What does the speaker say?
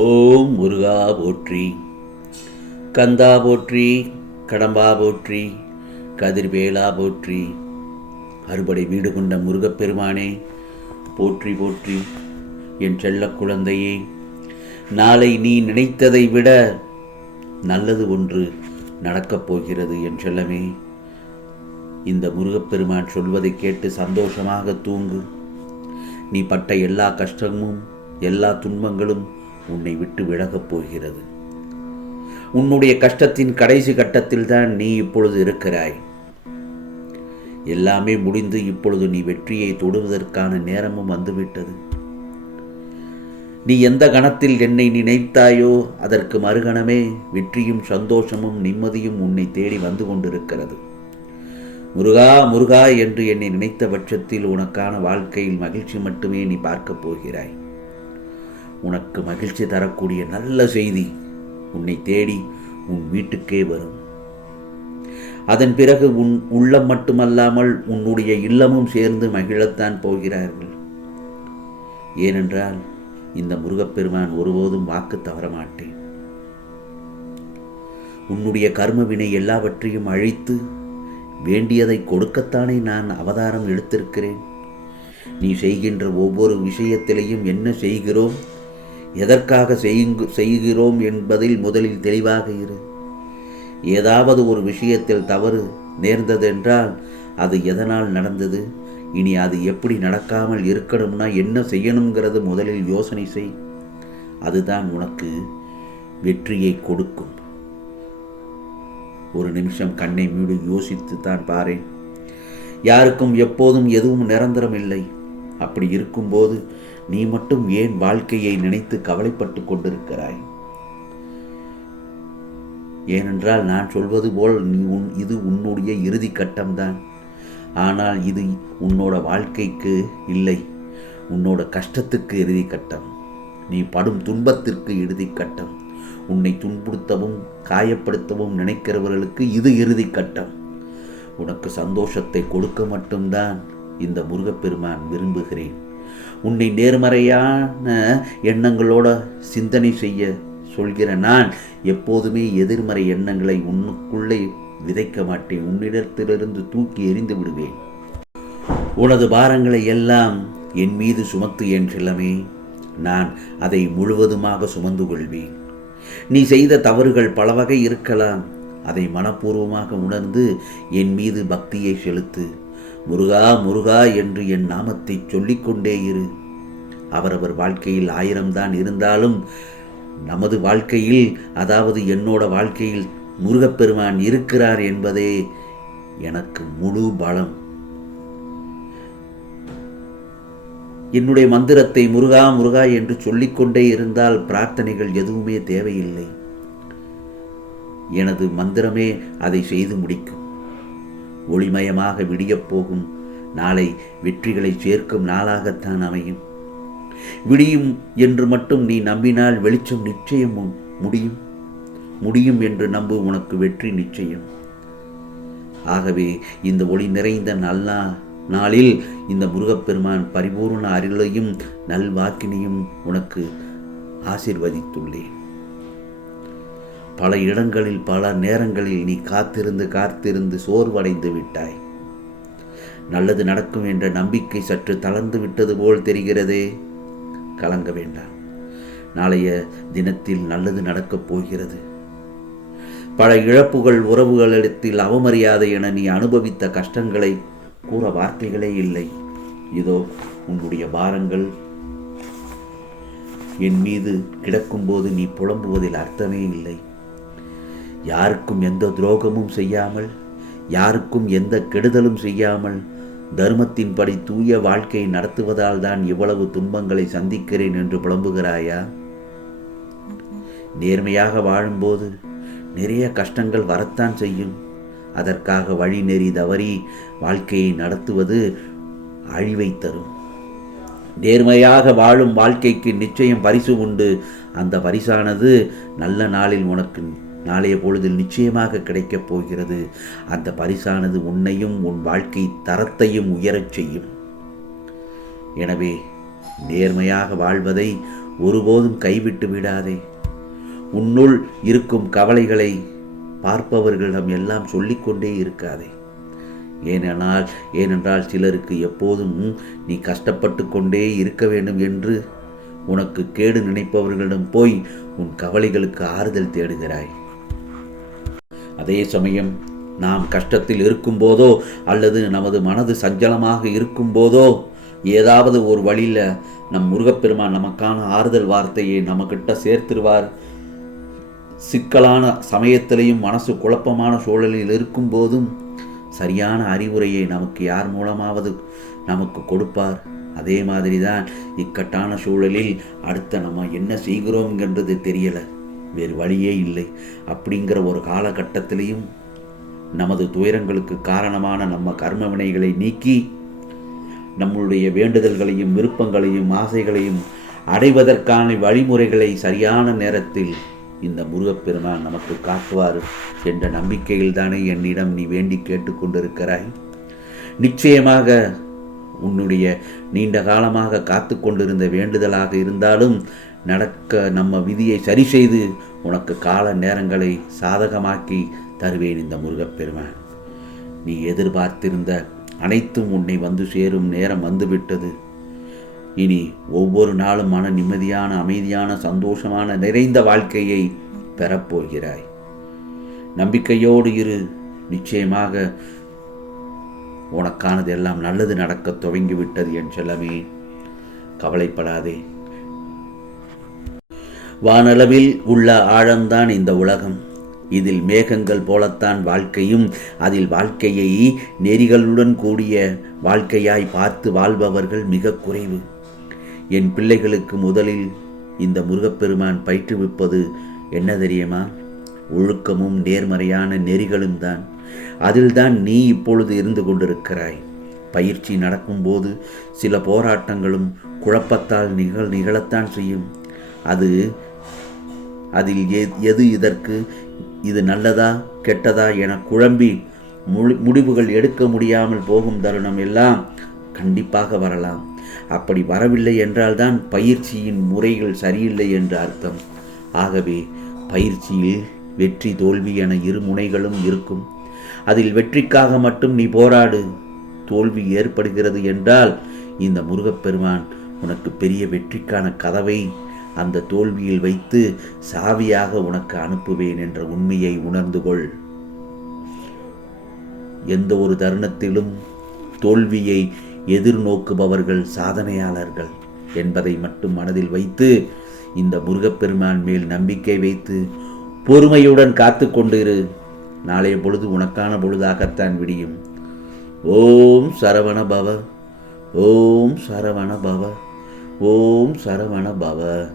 ஓம் முருகா போற்றி. கந்தா போற்றி கடம்பா போற்றி கதிர்வேலா போற்றி. அறுபடை வீடு கொண்ட முருகப்பெருமானே போற்றி போற்றி. என் செல்ல குழந்தையே நாளை நீ நினைத்ததை விட நல்லது ஒன்று நடக்கப் போகிறது என் செல்லமே. இந்த முருகப்பெருமான் சொல்வதை கேட்டு சந்தோஷமாக தூங்கு. நீ பட்ட எல்லா கஷ்டமும் எல்லா துன்பங்களும் உன்னை விட்டு விலகப் போகிறது. உன்னுடைய கஷ்டத்தின் கடைசி கட்டத்தில் தான் நீ இப்பொழுது இருக்கிறாய். எல்லாமே முடிந்து இப்பொழுது நீ வெற்றியை தொடுவதற்கான நேரமும் வந்துவிட்டது. நீ எந்த கணத்தில் என்னை நினைத்தாயோ அதற்கு மறுகணமே வெற்றியும் சந்தோஷமும் நிம்மதியும் உன்னை தேடி வந்து கொண்டிருக்கிறது. முருகா முருகா என்று என்னை நினைத்த பட்சத்தில் உனக்கான வாழ்க்கையில் மகிழ்ச்சி மட்டுமே நீ பார்க்கப் போகிறாய். உனக்கு மகிழ்ச்சி தரக்கூடிய நல்ல செய்தி உன்னை தேடி உன் வீட்டுக்கே வரும். அதன் பிறகு உன் உள்ளம் மட்டுமல்லாமல் உன்னுடைய இல்லமும் சேர்ந்து மகிழத்தான் போகிறார்கள். ஏனென்றால் இந்த முருகப்பெருமான் ஒருபோதும் வாக்கு தவற மாட்டேன். உன்னுடைய கர்மவினை எல்லாவற்றையும் அழித்து வேண்டியதை கொடுக்கத்தானே நான் அவதாரம் எடுத்திருக்கிறேன். நீ செய்கின்ற ஒவ்வொரு விஷயத்திலையும் என்ன செய்கிறோம்? எதற்காக செய்கு செய்கிறோம் என்பதில் முதலில் தெளிவாக இரு. ஏதாவது ஒரு விஷயத்தில் தவறு நேர்ந்ததென்றால் அது எதனால் நடந்தது? இனி அது எப்படி நடக்காமல் இருக்கணும்னா என்ன செய்யணுங்கிறது முதலில் யோசனை செய். அதுதான் உனக்கு வெற்றியை கொடுக்கும். ஒரு நிமிஷம் கண்ணை மூடி யோசித்து தான் பாரேன். யாருக்கும் எப்போதும் எதுவும் நிரந்தரம் இல்லை அப்படி இருக்கும்போது நீ மட்டும் ஏன் வாழ்க்கையை நினைத்து கவலைப்பட்டு கொண்டிருக்கிறாய்? ஏனென்றால் நான் சொல்வது போல் நீ உன் இது உன்னுடைய இறுதி கட்டம்தான். ஆனால் இது உன்னோட வாழ்க்கைக்கு இல்லை உன்னோட கஷ்டத்துக்கு இறுதி கட்டம். நீ படும் துன்பத்திற்கு இறுதி கட்டம். உன்னை துன்புறுத்தவும் காயப்படுத்தவும் நினைக்கிறவர்களுக்கு இது இறுதி கட்டம். உனக்கு சந்தோஷத்தை கொடுக்க மட்டும்தான் இந்த முருகப்பெருமான் விரும்புகிறேன். உன்னை நேர்மறையான எண்ணங்களோட சிந்தனை செய்ய சொல்கிற நான் எப்போதுமே எதிர்மறை எண்ணங்களை உன்னுக்குள்ளே விதைக்க மாட்டேன். உன்னிடத்திலிருந்து தூக்கி எறிந்து விடுவேன். உனது பாரங்களை எல்லாம் என் மீது சுமத்து என் செல்லமே. நான் அதை முழுவதுமாக சுமந்து கொள்வேன். நீ செய்த தவறுகள் பல வகை இருக்கலாம். அதை மனப்பூர்வமாக உணர்ந்து என் மீது பக்தியை செலுத்து. முருகா முருகா என்று என் நாமத்தை சொல்லிக்கொண்டே இரு. அவரவர் வாழ்க்கையில் ஆயிரம்தான் இருந்தாலும் நமது வாழ்க்கையில் அதாவது என்னோட வாழ்க்கையில் முருகப்பெருமான் இருக்கிறார் என்பதே எனக்கு முழு பலம். என்னுடைய மந்திரத்தை முருகா முருகா என்று சொல்லிக்கொண்டே இருந்தால் பிரார்த்தனைகள் எதுவுமே தேவையில்லை. எனது மந்திரமே அதை செய்து முடிக்கும். ஒளிமயமாக விடியப் போகும். நாளை வெற்றிகளை சேர்க்கும் நாளாகத்தான் அமையும். விடியும் என்று மட்டும் நீ நம்பினால் வெளிச்சம் நிச்சயம் முடியும். முடியும் என்று நம்பு உனக்கு வெற்றி நிச்சயம். ஆகவே இந்த ஒளி நிறைந்த நல்ல நாளில் இந்த முருகப்பெருமான் பரிபூர்ண அருளையும் நல்வாக்கினையும் உனக்கு ஆசிர்வதித்துள்ளேன். பல இடங்களில் பல நேரங்களில் நீ காத்திருந்து காத்திருந்து சோர்வடைந்து விட்டாய். நல்லது நடக்கும் என்ற நம்பிக்கை சற்று தளர்ந்து விட்டது போல் தெரிகிறதே. கலங்க வேண்டாம். நாளைய தினத்தில் நல்லது நடக்கப் போகிறது. பல இழப்புகள் உறவுகளிடத்தில் அவமரியாதை என நீ அனுபவித்த கஷ்டங்களை கூற வார்த்தைகளே இல்லை. இதோ உன்னுடைய பாரங்கள். என் மீது கிடக்கும்போது நீ புலம்புவதில் அர்த்தமே இல்லை. யாருக்கும் எந்த துரோகமும் செய்யாமல் யாருக்கும் எந்த கெடுதலும் செய்யாமல் தர்மத்தின்படி தூய வாழ்க்கை நடத்துவதால் தான் இவ்வளவு துன்பங்களை சந்திக்கிறேன் என்று புலம்புகிறாயா? நேர்மையாக வாழும்போது நிறைய கஷ்டங்கள் வரத்தான் செய்யும். அதற்காக வழி நெறி தவறி வாழ்க்கையை நடத்துவது அழிவை தரும். நேர்மையாக வாழும் வாழ்க்கைக்கு நிச்சயம் பரிசு உண்டு. அந்த பரிசானது நல்ல நாளில் உனக்கு நாளைய பொழுதில் நிச்சயமாக கிடைக்கப் போகிறது. அந்த பரிசானது உன்னையும் உன் வாழ்க்கை தரத்தையும் உயரச் செய்யும். எனவே நேர்மையாக வாழ்வதை ஒருபோதும் கைவிட்டு விடாதே. உன்னுள் இருக்கும் கவலைகளை பார்ப்பவர்களிடம் எல்லாம் சொல்லிக்கொண்டே இருக்காதே. ஏனென்றால் ஏனென்றால் சிலருக்கு எப்போதும் நீ கஷ்டப்பட்டு கொண்டே இருக்க வேண்டும் என்று உனக்கு கேடு நினைப்பவர்களிடம் போய் உன் கவலைகளுக்கு ஆறுதல் தேடுகிறாய். அதே சமயம் நாம் கஷ்டத்தில் இருக்கும்போதோ அல்லது நமது மனது சஞ்சலமாக இருக்கும்போதோ ஏதாவது ஒரு வழியில் நம் முருகப்பெருமான் நமக்கான ஆறுதல் வார்த்தையை நம்மக்கிட்ட சேர்த்துருவார். சிக்கலான சமயத்திலையும் மனசு குழப்பமான சூழலில் இருக்கும்போதும் சரியான அறிவுரையை நமக்கு யார் மூலமாவது நமக்கு கொடுப்பார். அதே மாதிரி தான் இக்கட்டான சூழலில் அடுத்த நம்ம என்ன செய்கிறோம்ங்கிறது தெரியலை. வேறு வழியே இல்லை. அப்படிங்கிற ஒரு காலகட்டத்திலையும் நமது துயரங்களுக்கு காரணமான நம்ம கர்ம வினைகளை நீக்கி நம்மளுடைய வேண்டுதல்களையும் விருப்பங்களையும் ஆசைகளையும் அடைவதற்கான வழிமுறைகளை சரியான நேரத்தில் இந்த முருகப்பெருமான் நமக்கு காட்டுவார் என்ற நம்பிக்கையில் தானே என்னிடம் நீ வேண்டி கேட்டுக்கொண்டிருக்கிறாய் நிச்சயமாக உன்னுடைய நீண்ட காலமாக காத்து கொண்டிருந்த வேண்டுதலாக இருந்தாலும் நடக்க நம்ம விதியை சரி செய்து உனக்கு கால நேரங்களை சாதகமாக்கி தருவேன் இந்த முருகப்பெருமான். நீ எதிர்பார்த்திருந்த அனைத்தும் உன்னை வந்து சேரும் நேரம் வந்துவிட்டது. இனி ஒவ்வொரு நாளும் மன நிம்மதியான அமைதியான சந்தோஷமான நிறைந்த வாழ்க்கையை பெறப்போகிறாய். நம்பிக்கையோடு இரு. நிச்சயமாக உனக்கானது எல்லாம் நல்லது நடக்க துவங்கிவிட்டது என் செல்லமே. கவலைப்படாதே. வானளவில் உள்ள ஆழம்தான் இந்த உலகம். இதில் மேகங்கள் போலத்தான் வாழ்க்கையும் அதில் வாழ்க்கையை நெறிகளுடன் கூடிய வாழ்க்கையாய் பார்த்து வாழ்பவர்கள் மிக குறைவு. என் பிள்ளைகளுக்கு முதலில் இந்த முருகப்பெருமான் பயிற்றுவிப்பது என்ன தெரியுமா? ஒழுக்கமும் நேர்மறையான நெறிகளும் தான் அதில்தான் நீ இப்பொழுது இருந்து கொண்டிருக்கிறாய். பயிற்சி நடக்கும்போது சில போராட்டங்களும் குழப்பத்தால் நிகழ் நிகழத்தான் செய்யும். அது அதில் எது இதற்கு இது நல்லதா கெட்டதா என குழம்பி முடிவுகள் எடுக்க முடியாமல் போகும் தருணம் எல்லாம் கண்டிப்பாக வரலாம். அப்படி வரவில்லை என்றால்தான் பயிற்சியின் முறைகள் சரியில்லை என்று அர்த்தம். ஆகவே பயிற்சியில் வெற்றி தோல்வி என இரு முனைகளும் இருக்கும். அதில் வெற்றிக்காக மட்டும் நீ போராடு. தோல்வி ஏற்படுகிறது என்றால் இந்த முருகப்பெருமான் உனக்கு பெரிய வெற்றிக்கான கதவை அந்த தோல்வியில் வைத்து சாவியாக உனக்கு அனுப்புவேன் என்ற உண்மையை உணர்ந்து கொள். எந்த ஒரு தருணத்திலும் தோல்வியை எதிர்நோக்குபவர்கள் சாதனையாளர்கள் என்பதை மட்டும் மனதில் வைத்து இந்த முருகப்பெருமான் மேல் நம்பிக்கை வைத்து பொறுமையுடன் காத்து கொண்டிரு. நாளைய பொழுது உனக்கான பொழுதாகத்தான் விடியும். ஓம் சரவண பவ. ஓம் சரவண பவ. ஓம் சரவண பவ.